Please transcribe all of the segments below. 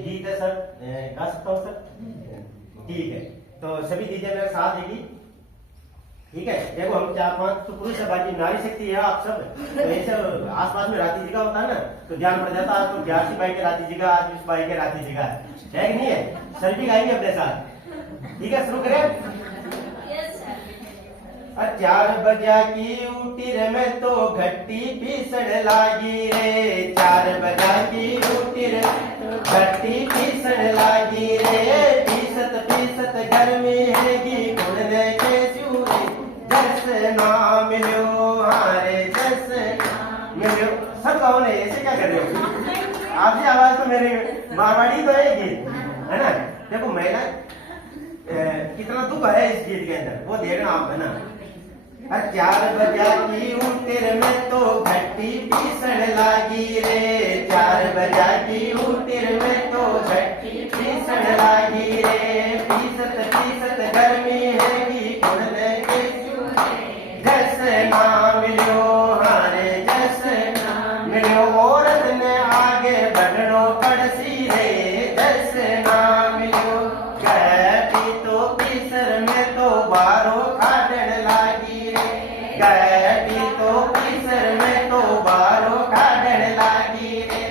गीत है सर, गा सकता हूँ सर? ठीक है, तो सभी दीजिए मेरे साथ देगी। ठीक है, देखो हम 4-5 तो पुरुष है, बाकी नारी शक्ति है आप सब। तो ऐसे आसपास में राती जी का होता है ना, तो ध्यान पड़ जाता है। तो 82 बाई के राती जी का, 28 बाई के राती जी का है कि नहीं है? सर भी गाएंगे अपने साथ। ठीक है, शुरू करें। 4 बजा की उठी रे मैं तो घट्टी पीसण लागी रे। 4 बजा की उठी रे घट्टी पीसण लागी रे। पीसत पीसत गर्मी हैगी कुड़ने के चूरे। जस नाम मिलो हारे जस मिलो। सब कौन है ऐसे? क्या कर रहे हो? आपकी आवाज तो मेरी मारवाड़ी तो है गीत, है ना? देखो महिला कितना दुख है इस गीत के अंदर, वो देखना आप, है ना? 4 बजा की उठिर में तो घट्टी पीसण लागी रे। 4 बजा की उठिर में तो घट्टी पीसण लागी रे। पीसत पीसत गर्मी हैगी कुड़ने के चूरे। जस नाम मिलो हारे जस नाम मिलो। औरत ने आगे बढ़नो पड़सी रे। जस नाम मिलो। घट्टी तो पीसर में तो बारो खाडन लागी रे। घट्टी तो पीसर में तो बारो खाडन लागी रे।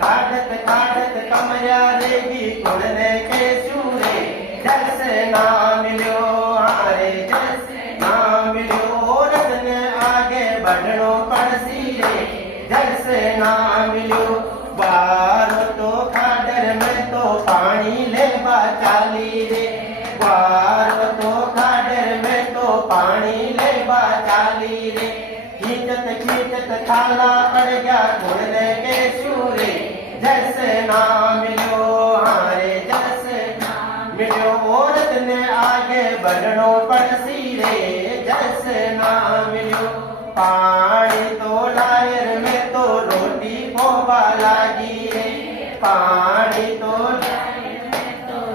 खाडत खाडत कमरा रेगी कुड़ने के चूरे। जस नाम मिलो हारे जस नाम मिलो। औरत ने आगे बढ़नो पड़सी रे। जस नाम मिलो। बारो तो खाडर में तो पानी लेवा चाली रे। बारो तो खाडर में तो पानी लेवा चाली रे। खींचत खींचत थाला पड़ गया कुड़ने के चूरे। जस नाम मिलो हारे जस नाम मिलो। औरत ने आगे बढ़नो पड़सी रे। जस नाम मिलो। पानी तो लायर में तो रोटी पोवा लागी रे। पानी तो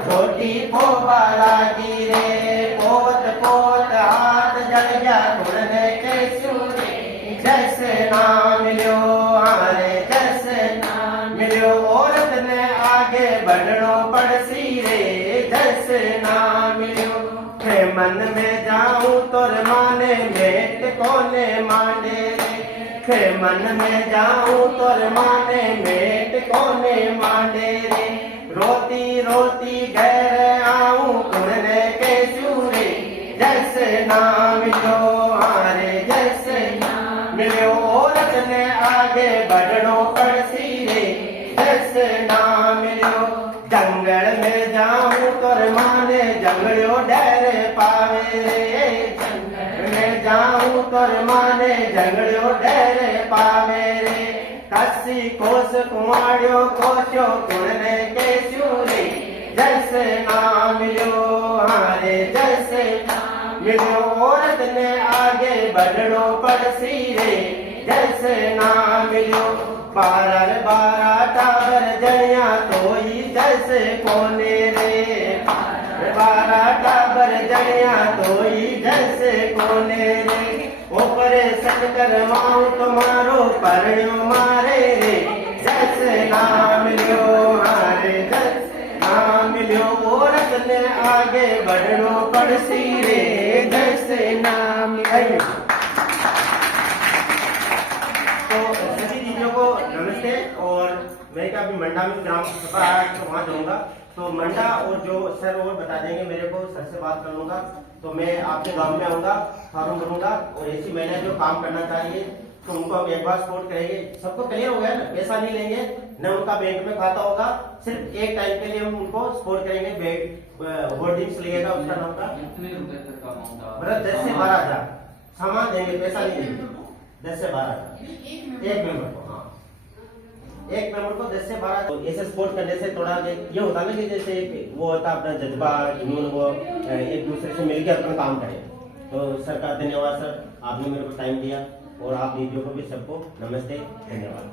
रोटी पोवा लागी रे। पोत पोत हाथ जल गया कुड़ने के चूरे। जस नाम मिलो हारे जस नाम मिलो। औरत ने आगे बढ़नो पड़सी रे। जस नाम मिलो। मन में जाऊं तोर माने मेट कोने मांडे रे। मन में जाऊं तोर माने मेट कोने मांडे रे। रोती रोती घर आऊं कुड़ने के चूरे। जस नाम मिलो हारे जस नाम मिलो। औरत ने आगे बढ़नो पड़सी रे। जस नाम मिलो। जंगल में जाऊं तोर माने जंगलो डर पावे रे। जंगल में जाऊं तोर माने जंगलो डर पावे रे। कसी कोस कुआड़ो कोचो कुड़ने के चूरे। जस नाम मिलो हारे जस नाम मिलो। औरत ने आगे बढ़नो पड़सी रे। जस नाम मिलो। 12 टाबर जनिया तोई जस कोने रे। 12 टाबर जनिया तोई जस कोने रे। ऊपरे सटकर माऊ तुम्हारो परण्यो मारे रे। जस नाम मिलो हारे जस नाम मिलो। औरत ने आगे बढ़नो पड़सी रे। जस नाम मिलो। तो सभी दीदियों को नमस्ते। और मैं क्या अभी मंडा में ग्राम सभा है तो वहाँ जाऊंगा, तो मंडा और जो सर और बता देंगे मेरे को, सर से बात कर लूंगा। तो मैं आपके गांव में आऊंगा, फॉर्म भरूंगा और ऐसी महिलाएं जो काम करना चाहिए तो उनको हम एक बार सपोर्ट करेंगे। सबको क्लियर हो गया ना? पैसा नहीं लेंगे, न उनका बैंक में खाता होगा, सिर्फ एक टाइम के लिए हम उनको सपोर्ट करेंगे। बैंक होर्डिंग्स लगेगा उसका नाम का, मतलब 10 से 12 हजार सामान देंगे, पैसा नहीं देंगे। 10 से 12 एक मेंबर को। हाँ, एक मेंबर को 10 से 12। तो ऐसे सपोर्ट करने से थोड़ा ये होता है ना कि जैसे वो होता अपना जज्बा जुनून, वो एक दूसरे से मिलकर अपना काम करें। तो सर का धन्यवाद सर, आपने मेरे को टाइम दिया। और आप दीदियों को भी सबको नमस्ते, धन्यवाद।